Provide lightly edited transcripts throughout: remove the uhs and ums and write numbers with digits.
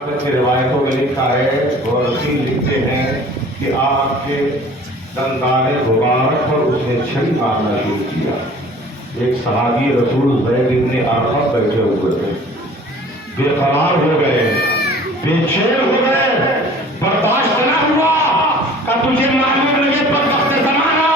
کی روایتوں میں لکھا ہے اور رسول لکھتے ہیں کہ آپ کے دندان مبارک پر اس نے چھری مارنا شروع کیا. ایک صحابی رسول زید بن ارقم بیٹھے ہوئے تھے، بے قرار ہو گئے، بے چین ہو گئے، برداشت نہ ہوا کہ تجھے معلوم نہیں بدبخت زمانہ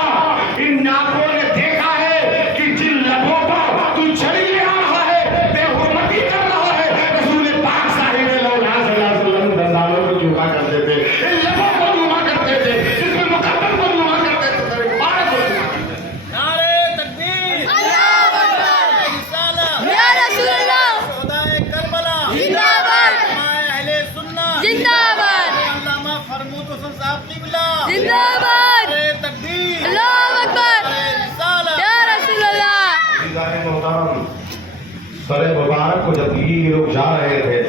ان ناکوں نے دیکھا ہے کہ جن لبوں پر تو چھری لے آ رہا ہے بے حرمتی کر رہا ہے. رسول پاک صاحب لولا صلی اللہ علیہ وسلم دندانوں کو جھکا کرتے تھے، ان لبوں کو جھکا کرتے تھے، جس میں مقدم کو جھکا کرتے تھے، بارہ کو جھکا کرتے تھے. نعرے تکبیر، اللہ اکبر، رسالت یا رسول اللہ، شہدائے کربلا زندہ باد، علماء اہل سنت زندہ باد، علامہ فرمود حسن صاحب قبلہ زندہ باد. نعرے تکبیر، اللہ اکبر، رسالت یا رسول اللہ. عزیزان محترم، سر مبارک کو جب یہ لوگ جا رہے تھے،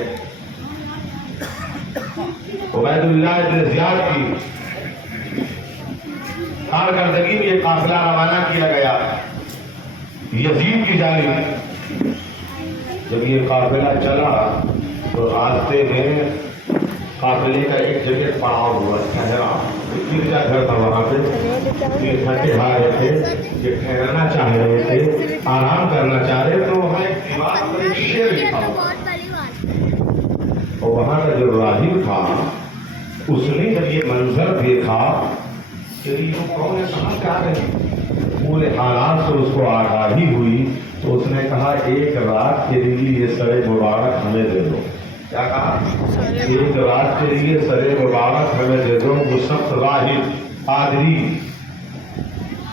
عبید اللہ بن زیاد کی کارکردگی میں یہ قافلہ روانہ کیا گیا یزید کی جانب. جب یہ قافلہ چلا تو راستے میں قافلے کا ایک جگہ پڑاؤ ہوا، ٹھہرا. گرجا گھر تھا وہاں پہ، یہ تھکے ہارے تھے، یہ ٹھہرنا چاہ رہے تھے، آرام کرنا چاہ رہے تھے. تو وہاں ایک دیوار پر ایک شعر لکھا ہوا، اور وہاں کا جو راہب تھا اس نے جب یہ منظر دیکھا کہ یہ کون ہے، کہاں سے آ رہے ہیں، پورے حالات سے اس کو آگاہی ہوئی. تو اس نے کہا ایک رات کے لیے یہ سر مبارک ہمیں دے دو. کیا کہا؟ ایک رات کے لیے سر مبارک ہمیں دے دو. وہ سخت راہب پادری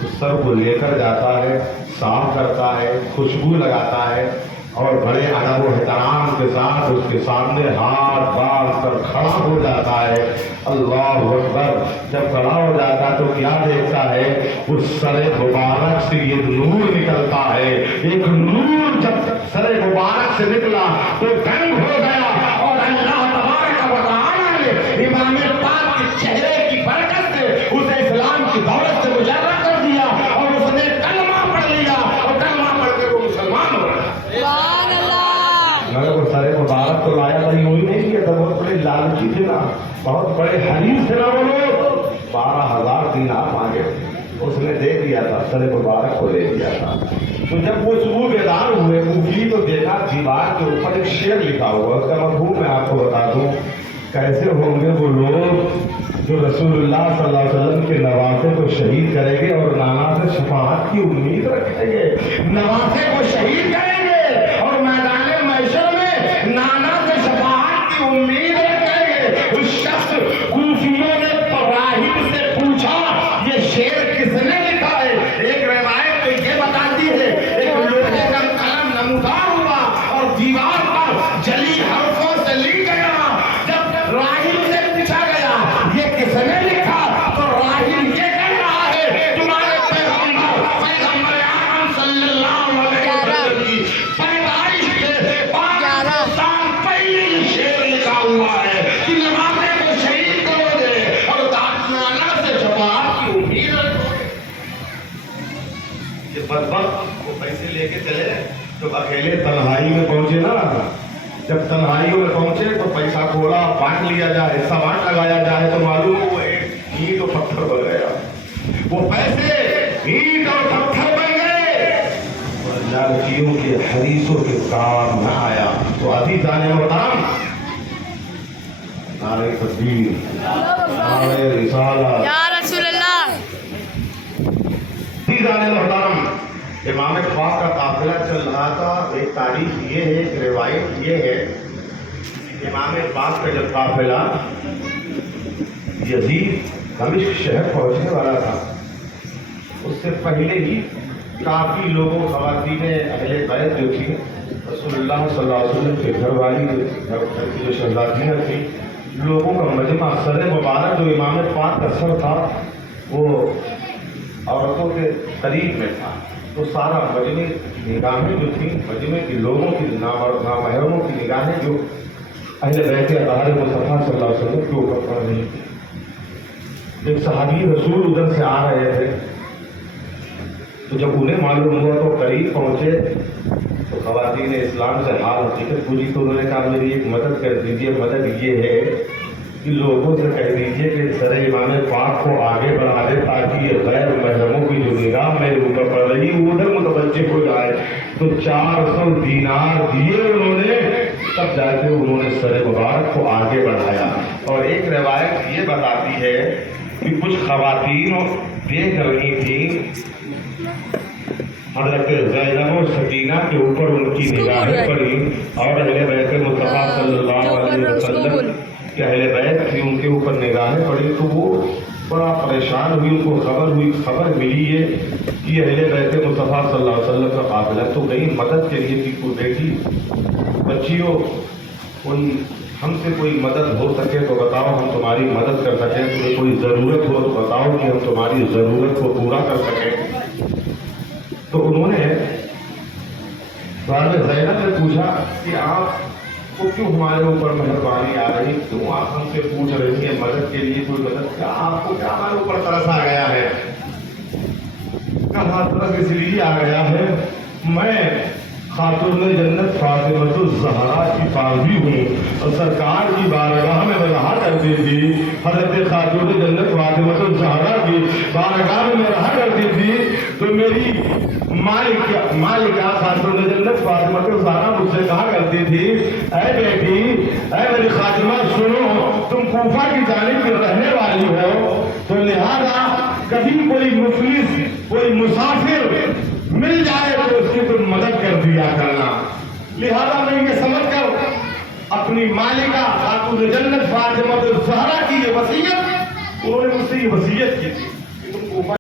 اس سر کو لے کر جاتا ہے، صاف کرتا ہے، خوشبو لگاتا ہے، اور بڑے ادب و احترام کے ساتھ اس کے سامنے ہاتھ باندھ کر کھڑا ہو جاتا ہے. اللہ اکبر. جب کھڑا ہو جاتا تو کیا دیکھتا ہے، اس سر مبارک سے یہ نور نکلتا ہے. ایک نور جب سر مبارک سے نکلا تو دنگ ہو گیا، اور اللہ تبارک و تعالی نے امام پاک کے چہرے کی برکت سے اسے اسلام کی دولت سے مجرد کر دیا، اور اس نے کلمہ پڑھ لیا، اور کلمہ پڑھ کے وہ مسلمان ہو گیا. مگر وہ سر مبارک تو لایا نہیں ہوئی نہیں کیا تھا. بہت بڑے لالچی تھے نا، بہت بڑے حریص تھے نا وہ لوگ. 12,000 دینار مانگے، اس نے دے دیا تھا، سر مبارک کو دے دیا تھا. تو جب وہ صبح بیدار ہوئے کوفی تو دیکھا دیوار کے اوپر ایک شعر لکھا ہوا. اس کا مفہوم میں آپ کو بتا دوں. کیسے ہوں گے وہ لوگ جو رسول اللہ صلی اللہ علیہ وسلم کے نواسے کو شہید کریں گے اور نانا سے شفاعت کی امید رکھیں گے، نواسے کو شہید کریں گے اور میدان محشر میں نانا سے شفاعت کی امید رکھیں گے. اس شخص کوفیوں نے راہب سے پوچھا یہ شعر کس نے لکھا ہے. ایک روایت تو یہ بتاتی ہے ایک لوہے کا قلم نمودار ہوا اور دیوار پر جلی حرفوں سے لکھ گیا. جب راہب سے پوچھا گیا یہ کس نے لکھا تو راہب یہ کہہ رہا ہے تمہارے پیغمبر اعظم صلی اللہ علیہ وسلم کی پیدائش کے 5 سال پہلے یہ شعر لکھا ہوا ہے کہ نواسے کو شہید کرو گے اور دانا سے شفاعت کی امید رکھو گے. یہ بدبخت وہ پیسے لے کے چلے، جب اکیلے تنہائی میں پہنچے نا، جب تنہائیوں میں پہنچے تو پیسہ کوڑا بانٹ لیا جائے، حصہ بانٹ لگایا جائے تو معلوم وہ ایک اینٹ اور پتھر بن گیا. وہ پیسے اینٹ اور پتھر بن گئے اور لالچیوں کے حریصوں کے کام نہ آیا. تو عزیزان محترم، نعرہ تکبیر، نعرہ رسالت یا رسول اللہ. عزیزان محترم، امام پاک کا قافلہ چل رہا تھا. ایک تاریخ یہ ہے، ایک روایت یہ ہے، امام پاک کا جب قافلہ یزید دمشق شہر پہنچنے والا تھا، اس سے پہلے ہی کافی لوگوں، خواتین اہل بیت جو تھی، رسول اللہ صلی اللہ علیہ وسلم کے گھر والی، گھر کی جو شہزادیاں تھیں، لوگوں کا مجمع، سر مبارک جو امام پاک کا سر تھا وہ عورتوں کے قریب میں تھا. تو سارا مجمع نگاہیں جو تھیں، مجمع کے لوگوں کی نامحرموں کی نگاہیں جو اہل بیت اطہار مصطفیٰ صلی اللہ علیہ وسلم کے اوپر پڑ رہی تھی. ایک صحابی رسول ادھر سے آ رہے تھے، تو جب انہیں معلوم ہوا تو قریب پہنچے تو خواتین اسلام سے حال حقیقت پوچھی تو انہوں نے کہا میری ایک مدد کر دیجیے. مدد یہ ہے کہ لوگوں سے کہہ دیجیے کہ سر امام پاک کو آگے بڑھا دے تاکہ یہ غیر محرموں کی جو نگاہ میرے اوپر پڑ رہی ہے ادھر متوجہ ہو جائے. تو 400 دینار دیے انہوں نے, تب جا کے انہوں نے سر مبارک کو آگے بڑھایا. اور ایک روایت یہ بتاتی ہے کہ کچھ خواتین دیکھ رہی تھیں حضرت زینب و سکینہ کے اوپر ان کی نگاہیں پڑی اور اہل بیت مصطفیٰ صلی اللہ علیہ وسلم کہ اہل بیت تھی ان کے اوپر نگاہیں پڑی تو وہ بڑا پریشان ہوئی. ان کو خبر ملی ہے کہ اہل بیت مصطفیٰ صلی اللہ علیہ وسلم کا قافلہ تو گئی مدد کے لیے کہ کوئی بیٹی بچیوں کوئی ہم سے کوئی مدد ہو سکے تو بتاؤ, ہم تمہاری مدد کر سکیں. تمہیں کوئی ضرورت ہو تو بتاؤ کہ ہم تمہاری ضرورت کو پورا کر سکیں. تو انہوں نے صاحب زینب سے پوچھا کہ آپ کو کیوں ہمارے اوپر مہربانی آ رہی, کیوں آپ ہم سے پوچھ رہی ہیں مدد کے لیے کوئی مدد, کیا آپ کو کیا ہمارے اوپر ترس آ گیا ہے؟ کہا ترس اس لیے آ گیا ہے میں خاتون جنت فاطمۃ الزہرا کی پاروی ہوں اور سرکار کی بارگاہ میں رہا کرتی تھی. حضرت خاتون جنت فاطمۃ الزہرا کی بارگاہ میں رہا کرتی تھی تو میری مالکہ خاتون جنت فاطمۃ الزہرا مجھ سے کہا کرتی تھی اے بیٹی, اے میری خاتمہ سنو, تم کوفہ کی جانب کی رہنے والی ہو تو لہذا کبھی کوئی مفلس کوئی مسافر مل جائے تو اس کی تم مدد کر دیا کرنا. لہذا میں یہ سمجھ کر اپنی مالکہ خاتون جنت فاطمہ الزہرا کی یہ وصیت, انہوں نے مجھ سے یہ وصیت کی تھی.